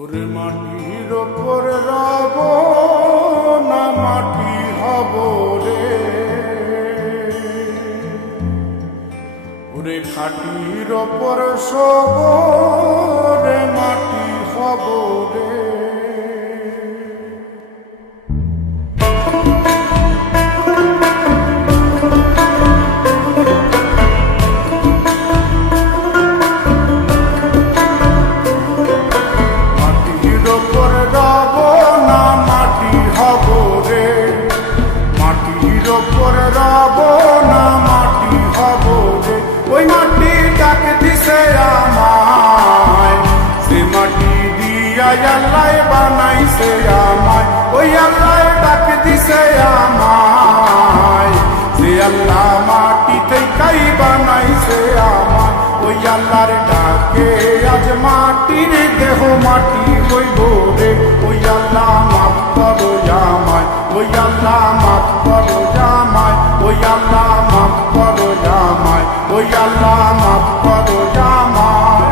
ওরে মাটির ওপর রব না মাটি হব রে, ওরে খাটির ওপর সব রে মাটি হব রে। ওই মাটি ডাক দিছে আমায়, সে মাটি দিয়া আল্লাহ বানাইছে আমায়। ওই আল্লাহ ডাক দিছে আমায়, সে আল্লাহ মাটি থেকেই বানাইছে আমায়। ওই আল্লাহর ডাকে আজ মাটির দেহ মাটি হইব রে। ওই আল্লাহ মাফ করো আমায়, ওই আল্লাহ মাফ করো আমায়, ওই আল্লাহ মাফ করো আমায়, ওই আল্লাহ মাফ করো আমায়।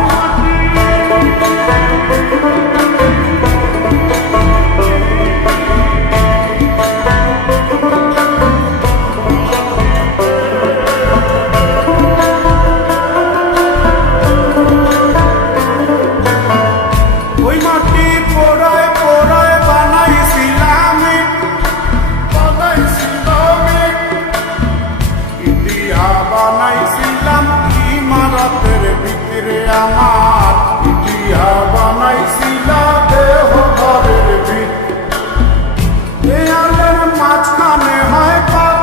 ওই মাটি পোড়ায় পোড়ায় বানাইছিলাম ইন্ডিয়া, বানাইছিলাম ইমারতের ভিতরে আমার ইন্ডিয়া, বানাইছিলাম দেহ ঘরের ভিতরে। আলের মাঝখানে হয় পাপ,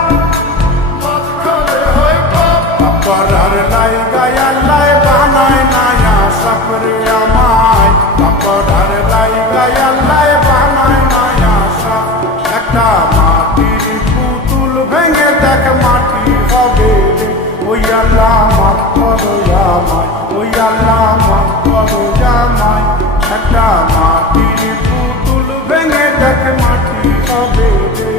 মাঝখানে হয় পাপ, পাপার লাইগায় আল্লাহ বানায় নায়া সাপরে আমায়, পাপার লাইগায় আল্লাহ বানায় নায়া সাপ। একটা মাটির পুতুল ভেঙে দেখ মাটি হবে রে। ওই আল্লাহ মাফ করো আমায়, ওই আল্লাহ মাফ করো আমায়। একটা মাটির পুতুল ভেঙে দেখ মাটি হবে রে।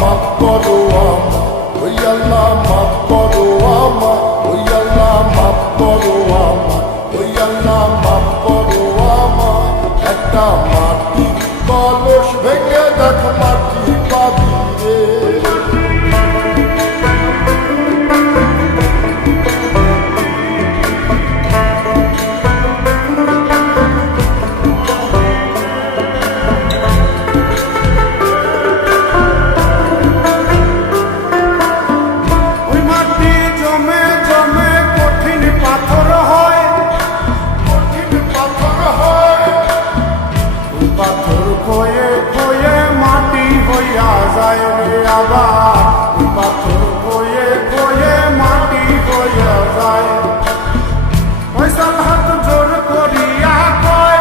মাফ করো আমায়, ওই আল্লাহ মাফ করো আমায়, ওই আল্লাহ মাফ করো আমায়, ওই আল্লাহ মাফ করো আমায়। একটা মাটি কলস ভেঙে দেখ মাটি পাবি রে। পাথর খয়ে খয়ে মাটি হইয়া যায় রে আবার, পাথর খয়ে খয়ে মাটি হইয়া যায়। ফয়সাল হাত জোর করিয়া কয়,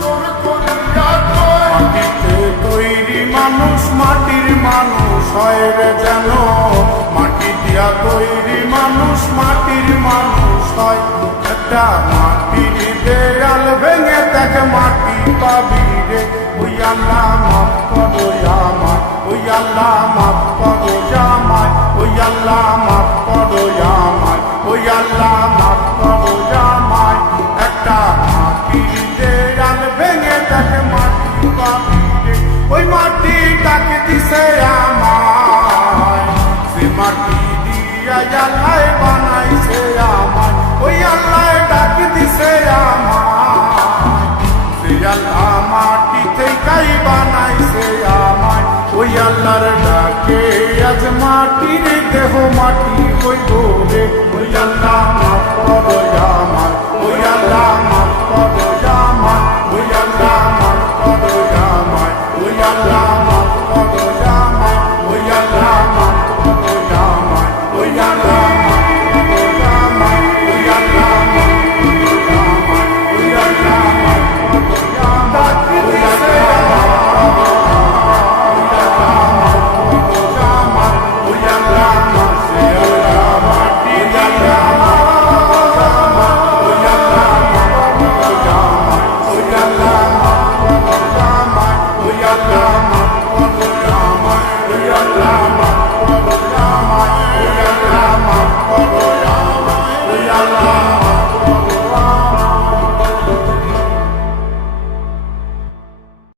জোর করিয়া কয়, মাটিতে তৈরি মানুষ মাটির মানুষ হয় রে যেন। মাটি দিয়া তৈরি মানুষ মাটির মানুষ হয়। একটা মাটির দেয়াল ভেঙে দেখ মাটি পাবি রে। ওই আল্লাহ মাফ করো আমায়, ওই আল্লাহ মাফ করো আমায়, ওই আল্লাহ মাফ করো আমায়, ওই আল্লাহ মাফ করো আমায়। একটা মাটির দেয়াল ভেঙে দেখ মাটি পাবি রে। ওই মাটি ডাক দিছে আমায়, সে মাটি দিয়া আল্লাহ বানাইছে আমায়। ওই আল্লাহ ডাক দিছে আমায়, সে আল্লাহ মাটি থেকেই বানাইছে আমায়। ওই আল্লাহর ডাকে আজ মাটির দেহ মাটি হইব রে, ওই আল্লাহ মাফ করো আমার, ওই